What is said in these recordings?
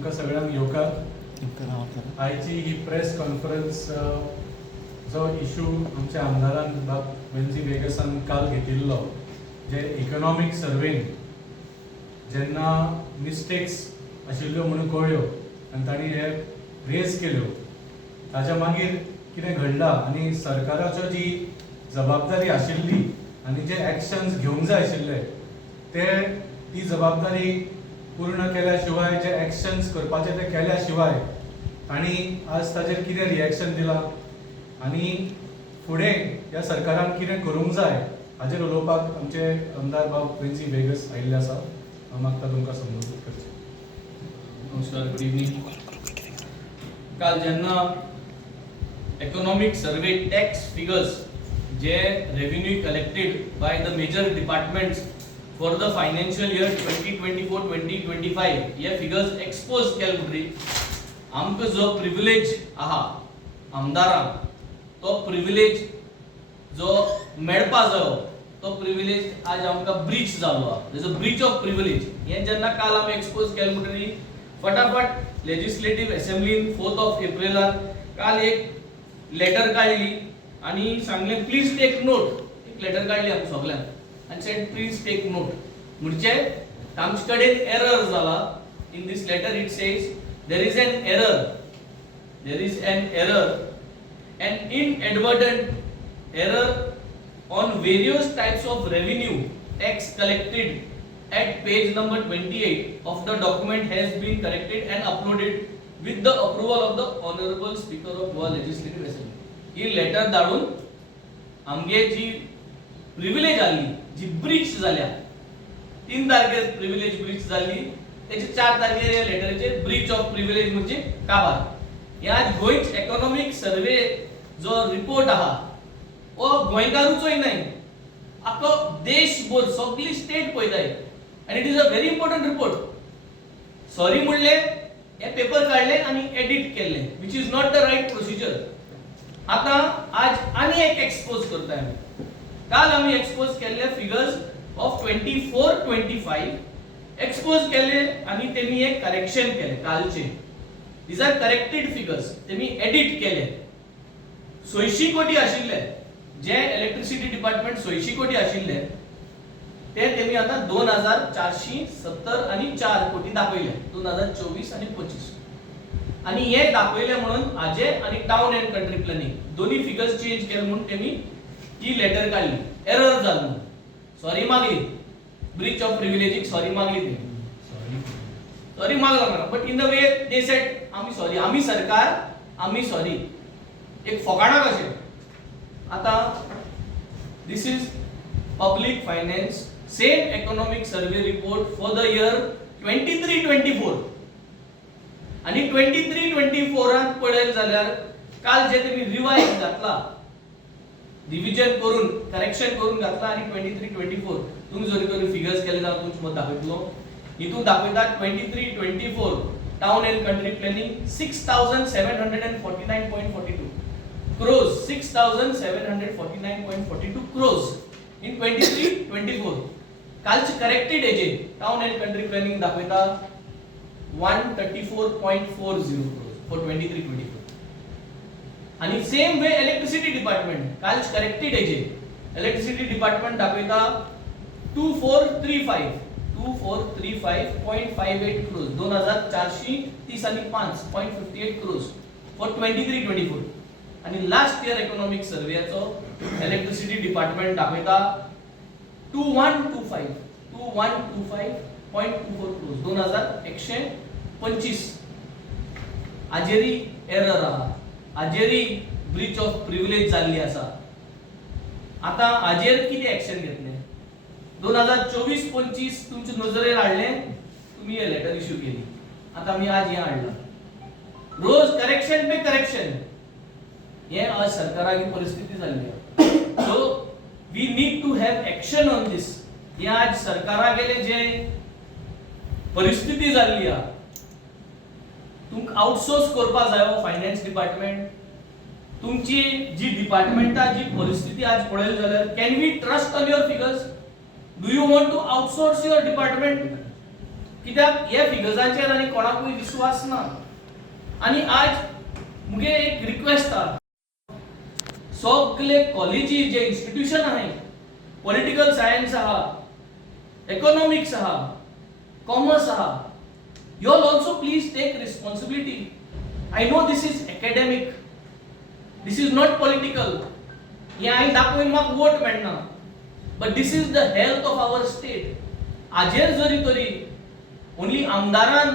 तुमकां सगळ्यांक येवकार आयची ही प्रेस कॉन्फरन्स जो इशू आमच्या आमदारान वेन्सी वेगसान काल घेतिल्लो जे इकॉनॉमिक सर्वेन जेन्ना मिस्टेक्स आशिल्ल्यो म्हणून कळ्ळ्यो आनी तांणी हे रेज केल्यो ताच्या मागीर कितें घडलां आनी सरकाराच्यो जी जबाबदारी आशिल्ली आनी जे एक्शन्स घेवंक जाय आशिल्ले ती जबाबदारी पूर्ण केल्या शिवाय जे एक्शन्स करपाचे ते केल्या शिवाय तांणी आज ताचेर कितें रिएक्शन दिलां आनी फुडें ह्या सरकारान कितें करूंक जाय हाचेर उलोवपाक आमचे आमदार बाब वेन्सी वेगस आयिल्ले आसा हांव मागता तुमकां संबोधीत करचें. नमस्कार, गुड इवनिंग. काल जेन्ना इकॉनॉमिक सर्वे टॅक्स फिगर्स जे revenue collected by the major departments for the financial year 2024-2025 हे फिगर्स एक्सपोज केले म्हणटरी आमकां जो प्रिविलेज आहा आमदारांक तो प्रिविलेज जो मेळपा जायो तो प्रिविलेज आज आमकां ब्रीच जालो आहा. There is a breach of privilege. हे जेन्ना काल आमी एक्सपोज केले म्हणटरी फटाफट लेजिस्लेटिव्ह असेंब्लीन 4th ऑफ एप्रिलार काल एक लेटर काढली आणि सांगले प्लीज टेक नोट. एक लेटर काढली आमच्या सगळ्यांक आणि सेड प्लीज टेक नोट. म्हणजे आमचे कडेन एरर जाला. In this letter it says there is an error an inadvertent error on various types of revenue tax collected at page number 28 of the document has been corrected and uploaded with the approval of the honorable speaker of Goa legislative assembly. ही letter धाडून आमगे जी privilege आली जी ब्रीच झाल्या 3 तारखेर privilege Breach झाली त्याचे 4 तारखेर या लेटरचे ब्रीच ऑफ प्रिविलेज म्हणजे काबार. या गोयच इकॉनॉमिक सर्वे जो रिपोर्ट आहा ओ गोंयकारूचोय नाही आखो देशभर सगळी स्टेट पळयताय आणि it is a very important report. Sorry म्हणले हे पेपर काढले आणि एडिट केले which is not the right procedure. आता आज आणि एक एक्सपोज करताय आम्ही. काल आम्ही एक्सपोज केले फिगर्स ऑफ 24-25 एक्सपोज केले आणि त्यांनी एक करेक्शन केले कालचे. these are corrected figures. त्यांनी एडिट केले. 600 कोटी आशिल्ले जे इलेक्ट्रिसिटी डिपार्टमेंट 600 कोटी आशिल्ले ते त्यांनी आता 2470 आणि 4 कोटी दाखवले 2024 आणि 25. आणि हे दाखवले म्हणून आजे आणि टाउन अँड कंट्री प्लॅनिंग दोन्ही फिगर्स चेंज केले म्हणून त्यांनी ही लेटर काढली. एरर झालं सॉरी मागली. ब्रीच ऑफ प्रिविलेजिंग सॉरी मागली ते सॉरी मागला मला but in the way they said आम्ही सरकार आम्ही सॉरी एक फोकाणा कशे. आता this is public finance same economic survey report for the year 23-24 आणि 23-24 पळयत जाल्यार काल जे तुम्ही रिवाइज घातला रिव्हिजन करून करेक्शन करून घातला आणि 23-24 तुम्ही जरी करून फिगर्स केले जाल्यार तुमचे मत दाखयतलो. इतून दाखयता 23-24 town end country planning 6749.42 crores 6749.42 crores in 23-24. कालचे corrected AJ town end country planning दाखयता 134.40 crores for 23-24. आणि सेम वे इलेक्ट्रिसिटी डिपार्टमेंट कालचे करेक्टेड एजे इलेक्ट्रिसिटी डिपार्टमेंट दाखयता 2435.58 crores 2430 आणि 5.58 crores for 23-24. आणि लास्ट इयर इकॉनॉमिक सर्वेचो इलेक्ट्रिसिटी डिपार्टमेंट दाखयता 2125.24 crores 2125. आजेरी error आहा आजेरी ब्रीच ऑफ प्रिविलेज जाल्ली आसा. आता आजेर किती एक्शन घेतले 2024-25 तुमच्या नजरेर हाडले तुम्ही हे लेटर इश्यू केली. आता मी आज हे हाडला रोज करेक्शन पे करेक्शन हे आज सरकाराची परिस्थिती झाली आहे. So we need to have action on this. हे आज सरकारा गेले जे परिस्थिती झाली आहे तुमक आउटसोर्स करपा जायो फायनान्स डिपार्टमेंट. तुमची जी डिपार्टमेंटा जी परिस्थिती आज पळयली जाल्यार can we trust on your figures. Do you want to outsource your department कित्याक ह्या फिगर्सांचेर आनी कोणाकूय विश्वास ना. आनी आज मुगे एक रिक्वेस्ट आहा, सगळे कॉलेजी जे इन्स्टिट्यूशन आहाय, पॉलिटिकल सायन्स आहा, इकॉनॉमिक्स आहा, कॉमर्स आहा, you all also please take responsibility. I know this is academic, this is not political. हे हांवें दाखोवन म्हाका वोट मेळना, but this is the health of our state. आजेर जरी तरी ओन्ली आमदारान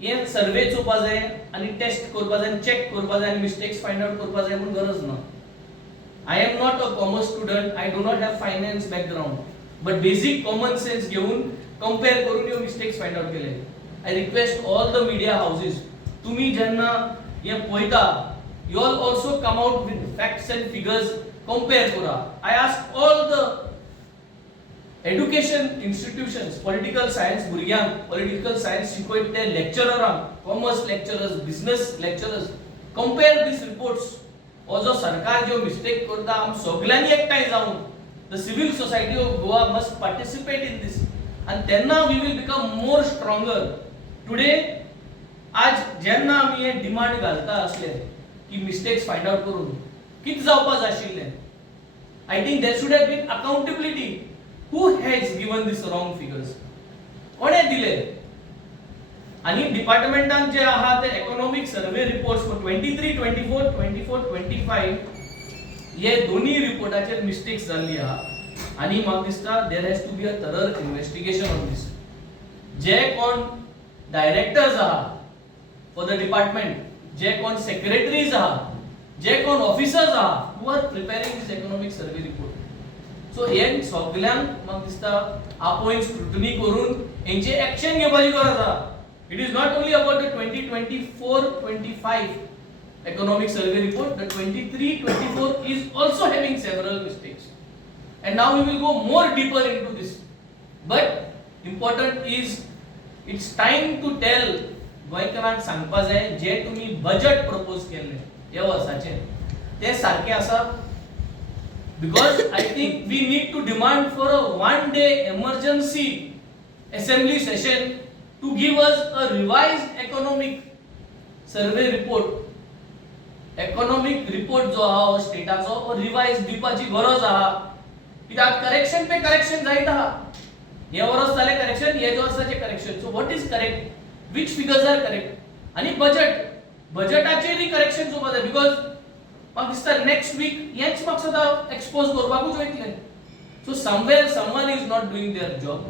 हे सर्वे चोवपा जाय आनी टेस्ट करपा जाय, चेक करपा जाय आनी मिस्टेक्स फायंड आउट करपा जाय म्हूण गरज ना. I am not a commerce student, I do not have finance background, but basic common sense घेऊन कंपेअर करून ह्यो मिस्टेक्स फायंड आउट केले. I request all the media houses, तुम्ही जेन्ना हे पळयता, you all also come out with facts and figures, compare करा. I ask all the education institutions, political science भुरग्यांक, political science शिकयता ते lectureरांक, commerce lecturers, business lecturers, compare these reports. हो जो सरकार जो मिस्टेक करता, आम सगळ्यांनी एकठांय जावन, the civil society of Goa must participate in this, and तेन्ना we will become more stronger. Today, आज जेन्ना आमी हे डिमांड घालता असले की मिस्टेक्स फायंड आउट करून कित जावपा जाय आशिल्लें, I think there should have been accountability. Who has given this wrong figures? कोणे दिले? आणि डिपार्टमेंटान जे आहा ते इकॉनॉमिक सर्वे रिपोर्ट्स फॉर 23, 24, 24, 25 हे दोन्ही रिपोर्टाचेर मिस्टेक्स जाल्ली आहा. आणि म्हाका दिसता there has to be a thorough investigation on this. जे कोण डायरेक्टर्स आहा फॉर द डिपार्टमेंट, जे कोण सेक्रेटरीज आहा, जे कोण ऑफिसर्स आहा, who are preparing this economic survey report, so हे सगळ्यांक म्हाका दिसता आपोवन स्क्रुटनी करून हेंचे एक्शन घेवपाची गरज आहा. It is not only about the 2024-25 economic survey report, the 23-24 is also having several mistakes, and now we will go more deeper into this. But important is it's time to tell गोंयकारांक सांगपा जाय जे तुम्ही budget propose केल्ले ह्या वर्साचे ते सारखे आसा. Because I think we need to demand for a 1 day emergency assembly session to give us a revised economic survey report. economic report जो आहा स्टेटाचो रिवाइज दिवपाची गरज आहा, कित्याक करेक्शन पे करेक्शन जायत आहा. हे वर्स जाले करेक्शन, हे वर्साचे correction, so what is correct, which figures are correct, आणि बजेटाचेरी करेक्शन चोवपा जाय. बिकॉज म्हाका दिसता नेक्स्ट वीक हेच म्हाका सदां एक्सपोज करपाकूच वयतले. So somewhere someone is not doing their job.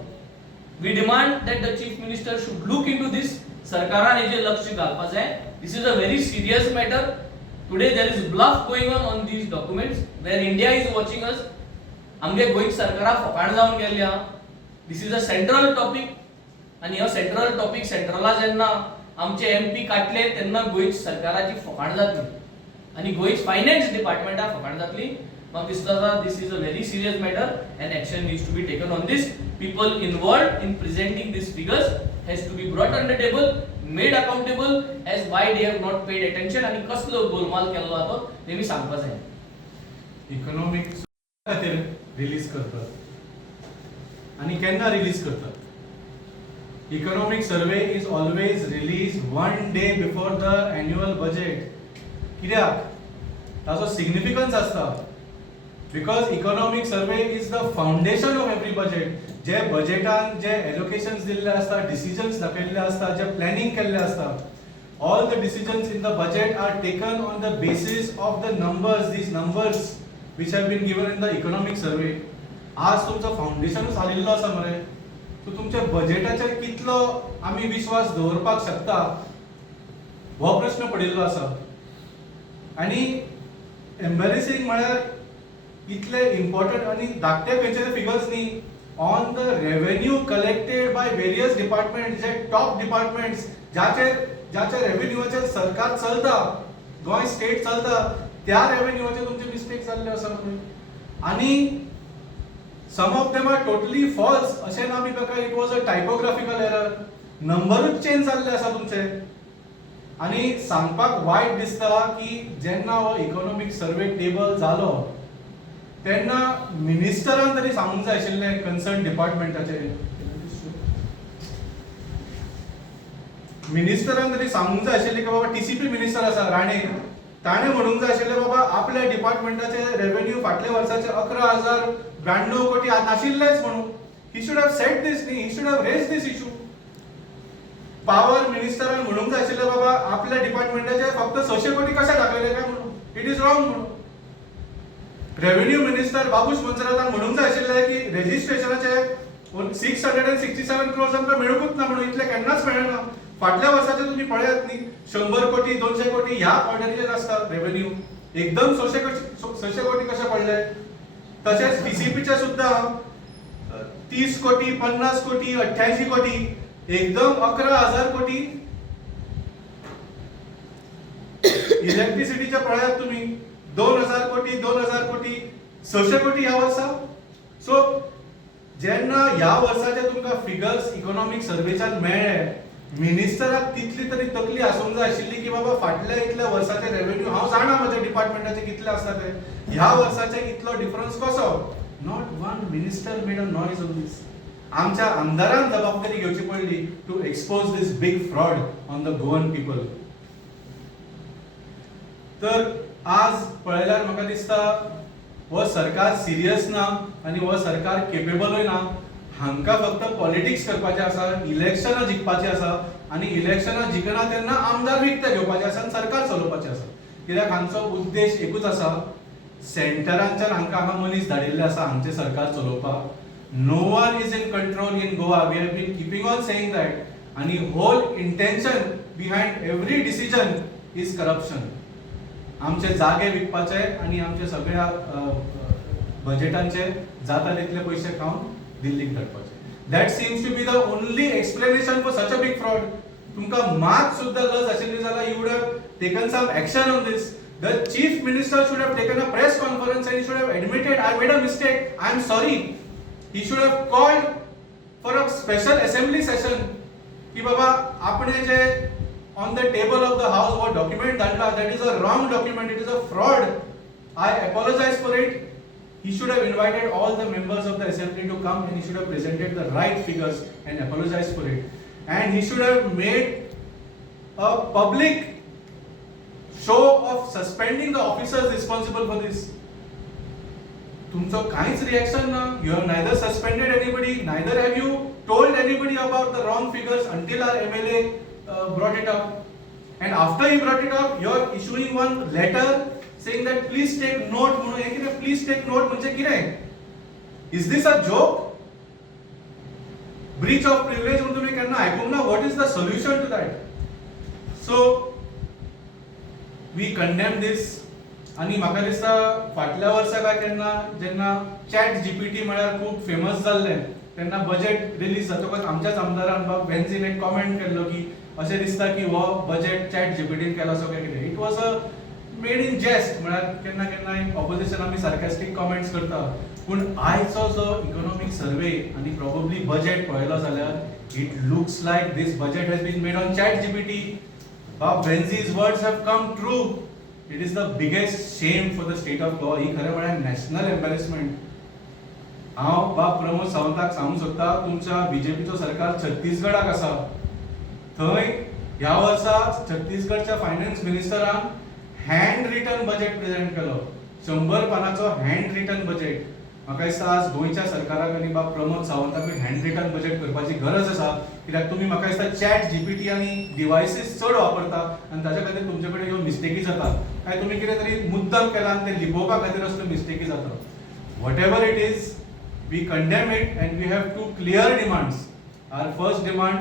We demand that the chief minister should look into this. सरकारान हेजे लक्ष घालपा जाय. This is a very serious matter. Today there is bluff going on these documents where India is watching us. आमगे गोंय सरकारा फकाण जावन गेल्ले आहा. This is a central topic, आणि हो सेंट्रल टॉपिक सेंट्रला जेन्ना आमचे एमपी काटले तेन्ना गोंय सरकाराची फकाण जातली आणि गोंय फायनान्स डिपार्टमेंटा फकाण जातली. म्हाका दिसता this is a very serious matter and action needs to be taken on this. People involved in presenting this figures has to be brought on the table, made accountable as why they have not paid attention, आणि कसलो गोलमाल केल्लो आहा तो तेमी सांगपा जाय. Economic खातीर release करतात आणि केन्ना रिलीज करतात. Economic survey is always released 1 day before the annual budget. कित्याक ताचो सिग्निफिकन्स आसता. Because economic survey is the foundation of every budget. जे बजेटान जे एलोकेशन्स दिल्ले आसता, डिसिजन्स दाखयल्ले आसता, जे प्लॅनिंग केल्ले आसता, all the decisions in the budget are taken on the basis of the numbers, these numbers which have been given in the economic survey. आज तुमचो फाउंडेशनच हालिल्लो आसा मरे, सो तुमच्या बजेटाचेर कितलो आमी विश्वास दवरपाक शकता हो प्रश्न पडिल्लो आसा. आनी एम्बॅरेसिंग म्हळ्यार इतले इम्पॉर्टंट आनी धाकटे खंयचे फिगर्स न्ही, on the revenue collected by various department, जे टॉप डिपार्टमेंट्स ज्याच्या रेव्हेन्यूचेर सरकार चलता, गोंय स्टेट चलता, त्या रेव्हेन्यूचेर तुमचे मिस्टेक जाल्ले आसा. आनी some of them are totally false. अशें ना बी बेकार it was a typographical error, नंबरूच चेंज जाल्ले आसा तुमचे. आनी सांगपाक वायट दिसता की जेन्ना हो इकॉनॉमिक सर्वे टेबल जालो तेन्ना मिनिस्टरान तरी सांगूंक जाय आशिल्लें कन्सर्न डिपार्टमेंटाचे मिनिस्टरान तरी सांगूंक जाय आशिल्लें की बाबा टीसीपी मिनिस्टर आसा राणे, ताणें म्हणूंक जाय आशिल्लें बाबा आपल्या डिपार्टमेंटाचे रेव्हेन्यू फाटल्या वर्साचे 11,092 कोटी नाशिल्लेच म्हणून. He should have said this न्ही, he should have raise this issue. Power मिनिस्टरान म्हणूंक जाय आशिल्लें बाबा आपल्या डिपार्टमेंटाचे फक्त 600 कोटी कशे दाखयले काय म्हणून. इट इज रॉंग म्हणून. रेव्हेन्यू मिनिस्टर बाबूश मंसरातान म्हणूंक जाय आशिल्लें की रेजिस्ट्रेशनाचे 667 क्रोर्स आमकां मेळूंकूच ना म्हणून, इतले केन्नाच मेळना. फाटल्या वर्साचे तुम्ही पळयात न्ही 100 कोटी 200 कोटी ह्या ऑर्डरीचेर आसता रेव्हेन्यू. एकदम 600 कोटी कशे पडले. तशेंच टीसीपीचे सुद्धा 30 कोटी 50 कोटी 88 कोटी एकदम 11,000 कोटी. इलेक्ट्रिसिटीचे पळयात तुम्ही 2,000 कोटी 2,000 कोटी 600 कोटी ह्या वर्सा. सो जेन्ना ह्या वर्साचे तुमकां फिगर्स इकॉनॉमिक सर्वेच्यान मेळ्ळे, मिनिस्टराक तितली तरी तकली आसूंक जाय आशिल्ली की बाबा फाटल्या इतल्या वर्साचे रेव्हेन्यू हांव जाणा म्हज्या डिपार्टमेंटाचे कितले आसता ते, ह्या वर्साचे इतलो डिफरन्स कसो. Not one minister made a noise on this. आमच्या आमदारान जबाबदारी घेवची पडली to expose this big fraud on the Goan people. तर आज पळयल्यार म्हाका दिसता हो सरकार सिरियस ना आणि हो सरकार केपेबलूय ना. हांकां फक्त पॉलिटिक्स करपाचें आसा, इलेक्शनां जिखपाचीं आसा आनी इलेक्शनां जिखना तेन्ना आमदार विकते घेवपाचे आसा आनी सरकार चलोवपाचें आसा. कित्याक हांचो उद्देश एकूच आसा, सेंटरांच्यान हांकां हांगा मनीस धाडिल्ले आसा हांगचें सरकार चलोवपाक. No one is in control in Goa. We have been keeping on saying that. आनी whole intention behind every decision is corruption. आमचे जागे विकपाचे आणि आमचे सगळ्या बजेटांचे जाता तितले पयशे खावन दिल्लीक धाडपाचे. That seems to be the only explanation for such a big fraud. तुमकां मात सुद्दां लज आशिल्ली जाल्यार you would have taken some action on this. The chief minister should have taken a press conference and he should have admitted, I made a mistake, I am sorry. He should have called for a special assembly session की बाबा आपणे जे on the table of the house what document धाडला, that is a wrong document, it is a fraud. I apologize for it. He should have invited all the members of the assembly to come and he should have presented the right figures and apologized for it. And he should have made a public show of suspending the officers responsible for this. तुमचं काहीच reaction ना. You have neither suspended anybody, neither have you told anybody about the wrong figures until our MLA brought it up. And after he brought it up, you are issuing one letter saying that please take note. म्हणून हे कितें please take note म्हणजे कितें? Is this a joke? Breach of privilege म्हणून तुम्ही केन्ना आयकूंक ना? What is the solution to that? So we condemn this. आणि म्हाका दिसता फाटल्या वर्सा काय केन्ना जेन्ना चॅट जीपीटी म्हळ्यार खूब फेमस जाल्लें तेन्ना बजेट रिलीज जातकच आमच्याच आमदारान बाब वेन्झीन एक कॉमेंट केल्लो की अशें दिसता की हो बजेट चॅट जीपीटीन केला असो काय कितें. It was a made in jest. म्हळ्यार केन्ना केन्ना ऑपोजिशन आमी सार्केस्टीक कॉमेंट्स करता. पूण आयचो जो इकॉनॉमिक सर्वे आनी प्रोबेबली बजेट पळयलो जाल्यार it looks like this budget has been made on chat GPT. Baba Vanga's words have come true. It is the biggest shame for the state of Goa. ही खरें म्हळ्यार national embarrassment. हांव बाब प्रमोद सावंताक सांगूंक सोदता, तुमच्या बीजेपीचो सरकार छत्तीसगडाक आसा. थंय ह्या वर्सा छत्तीसगडच्या फायनान्स मिनिस्टरान हँड रिटन बजेट प्रेझेंट केलो. 100 पानाचो हँड रिटन बजेट. म्हाका दिसता आज गोंयच्या सरकाराक आनी बाब प्रमोद सावंताक हँड रिटन बजेट करपाची गरज आसा. कित्याक तुमी म्हाका दिसता चॅट जीपीटी आनी डिव्हायसीस चड वापरता आनी ताच्या खातीर तुमचे कडेन ह्यो मिस्टेकी जाता. काय तुम्ही कितें तरी मुद्दम केला आनी ते लिपोवपा खातीर असल्यो मिस्टेकी जाता. Whatever it is, we condemn it and we have 2 clear demands. Our first demand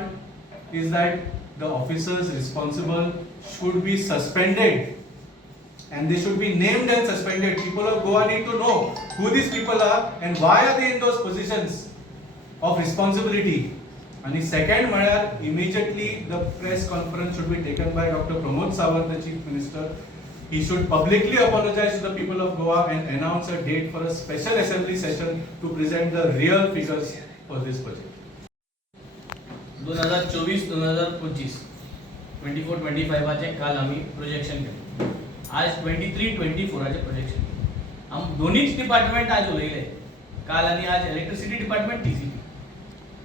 is that the officers responsible should be suspended and they should be named and suspended. People of Goa need to know who these people are and why are they in those positions of responsibility. And second म्हळ्यार immediately the press conference should be taken by Dr. Pramod Sawant, the Chief Minister. He should publicly apologize to the people of Goa and announce a date for a special assembly session to present the real figures for this budget. 2024-2025 24-25 काल आम्ही projection केलं. आज 23-24 projection केलं. आम दोन्हीच department आज उलयले, काल आणि आज electricity department TCP.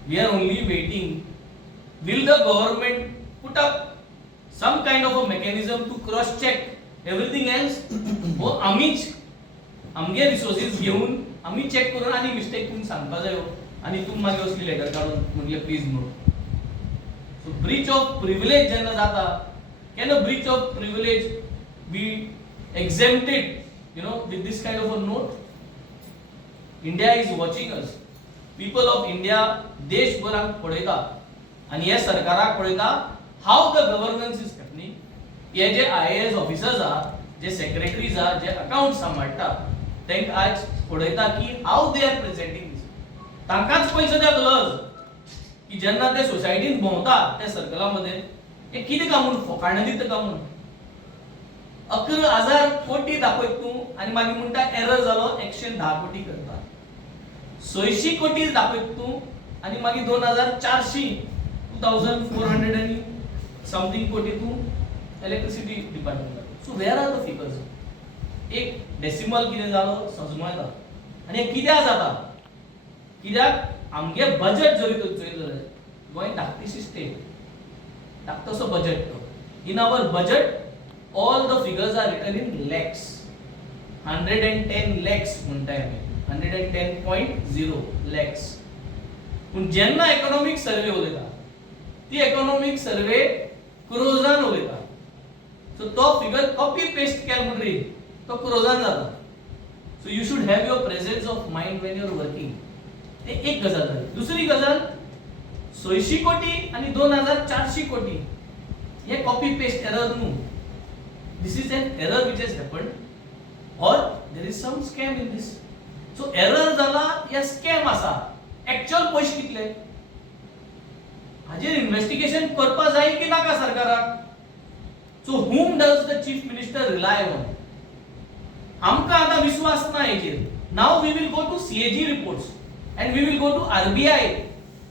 We are only waiting. Will the government put put up some kind of a mechanism to cross check everything else. हो आम्हीच आमगे रिसोर्सेस घेऊन आम्ही चेक करून आणि मिस्टेक करून सांगपा जायो आणि तुम मागे असली लेटर काढून म्हटले please note. So Breach of privilege जेन्ना जाता can a breach of privilege be exempted, you know, with this kind of a note? India is watching us. People of India देशभराक पळयता आणि हे सरकाराक पळयता how the governance is happening. हे जे IAS officers आहा, जे सेक्रेटरीज आहा, जे अकाउंट सांभाळटा, तांकां आज पळयता की how they are presenting this. तांकांच पयशे द्या गरज की जेन्ना ते सोसायटीन भोंवता त्या सर्कलामध्ये हे कितें काय म्हणून फोकाणें दिता काय म्हणून 11,000 कोटी दाखयत तूं आणि मागीर म्हणटा एरर जालो 110 कोटी करता. 600 कोटी दाखयत तूं आणि मागीर 2400 आणि समथिंग कोटी तूं इलेक्ट्रिसिटी डिपार्टमेंटाक. So where are the figures? एक डेसिमल कितें जालो समजूं आणि हे कित्याक जाता? कित्याक आमगे बजेट जरी तर चोय जाल्यार गोंय धाकटीशी स्टेट, धाकटोसो बजेट तो. In our budget all the figures are written in lakhs. 110 lakhs म्हणटाय आमी, 110.0 lakhs. पूण जेन्ना इकॉनॉमिक सर्वे उलयता ती इकॉनॉमिक सर्वे क्रोजान उलयता. सो तो फिगर कॉपी पेस्ट केल म्हणटरी तो क्रोजान जाता. So you should have your presence of mind when you are working. ते एक गजाल जाली. दुसरी गजाल 600 कोटी आणि 2400 कोटी हे कॉपी पेस्ट एरर न्हू. This is an error which has happened or there is some scam in this. So error जाला या scam आसा. Actual पैसे कितले? हाजेर इन्व्हेस्टिगेशन करपा जाय की नाका सरकाराक? So whom does the chief minister rely on? आमका आता विश्वास ना हेजेर. Now we will go to CAG reports and we will go to RBI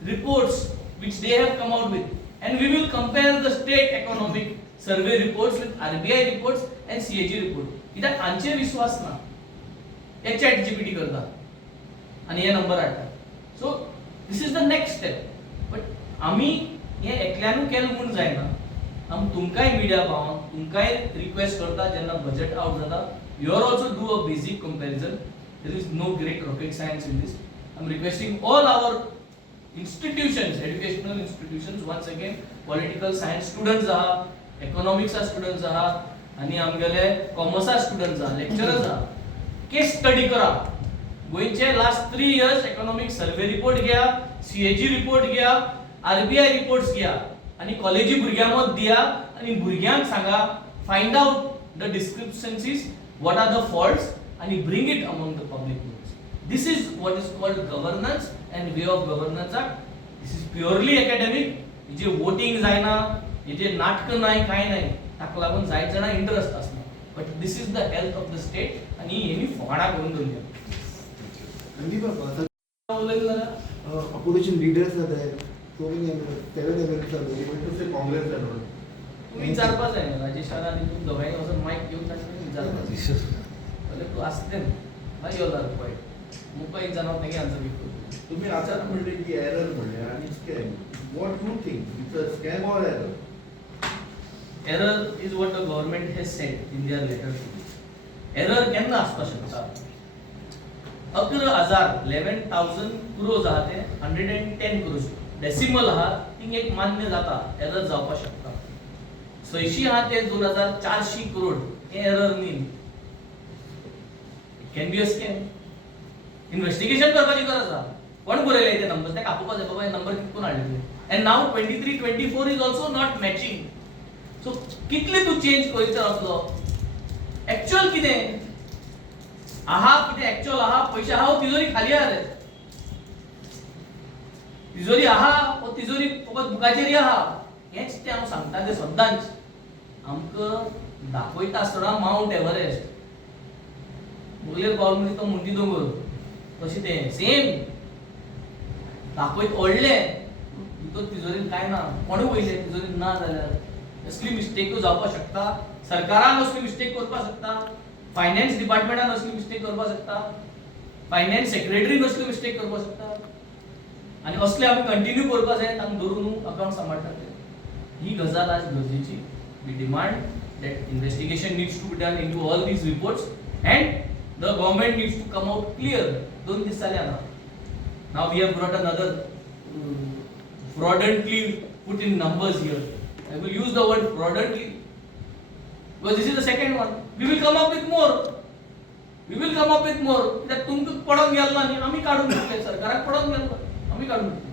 reports which they have come out with and we will compare the state economic survey reports with RBI reports and CAG report. कित्याक हांचेर विश्वास ना. हे chat GPT करता आणि हे number हाडटा. So this is the next step. But आमी हे एकल्यानू केलें म्हूण जायना. आमी तुमकांय मिडिया पावन तुमकांय रिक्वेस्ट करता जेन्ना बजेट आउट जाता you are also do a basic comparison. There is no great rocket science in this. I am requesting all our institutions, educational institutions, once again political science students आहा, economics students आहा आणि आमगेले commerce students आहा, lecturers आहा. केस study करा. गोंयचे last 3 years economic survey report घ्या, CAG report घ्या, RBI रिपोर्ट्स घ्या आणि कॉलेजी भुरग्यांक मत दिया आणि भुरग्यांक सांगा find out the discrepancies, what are the faults आणि bring it among the public notes. This is what is called governance and way of governance act. This is purely academic. जे वोटिंग जायना, जे नाटक नाही काय नाही, ताका लागून जायत जाणा इंटरेस्ट आसना. But this is the health of the state आणि हेमी फोगाडा करून दवरल्या. Sandeep, उलयलें जाल्यार opposition leaders are there. So many seven MLAs are there. Even to say Congress and all. तू विचारपा जाय ना राजेशान आणि तू दोगांय वचून मायक घेऊन ताणें विचारपा जाय. तू आसते मागीर यो जालें पॉयंट. मुका एक जाणवत नाही की आन्सर विकतो. तुम्ही आताच म्हणले की एरर म्हणले आणि scam. What you think it's a scam or error? Error is what the government has said in their letter. Error केन्ना आसपाक शकता? 11,000 crores आहा ते 110 crores. डेसिमल आहा थिंग एक मान्य जाता एरर जावपाक शकता. 600 आहा ते 2400 करोड हे एरर न्ही. It can be a scam. Investigation करपाची गरज आहा. कोण बरयले ते नंबर? ते कापोवपा जाय बाबा हे नंबर कितून हाडले तुवें. End now 23-24 is also not matching. So कितले तू चेंज करता असलो? एक्चुअल कितें आहा, कितें एक्चुअल आहा, पैसे आहा, तिजोरी खाली आहा रे. तिजोरी आहा, तिजोरी फकत बुकाचेर आहा. हेच ते हांव सांगता ते सदांच. आमकां दाखयता आसतना माउंट एव्हरेस्ट, मुगलेर पावल तो मुंडी दोंगर, तशें तें सेम दाखयत व्हडलें भितर तिजोरीन कांय ना. कोणूय वयले तिजोरीन ना जाल्यार असली मिस्टेक जावपाक शकता. सरकारान असली मिस्टेक करपाक शकता. फायनान्स डिपार्टमेंटान असली मिस्टेक करपाक शकता. फायनान्स सेक्रेटरीन असली मिस्टेक करपाक शकता. आणि असले आमी कंटिन्यू करपाक जाय. तांकां धरून अकाउंट सांबाळटात ते. ही गजाल आज गरजेची. We demand that investigation needs to be done into all these reports and the government needs to come out clear. 2 दिवस झाले आता. Now we have brought another fraudulently put in numbers here. I will use the word fraudulently because this is the second one. We will come up with more. We will come up with more. That तुमक पडून गेला नाही आम्ही काढून घेतले सरकाराक पडून गेला आम्ही काढून घेतले.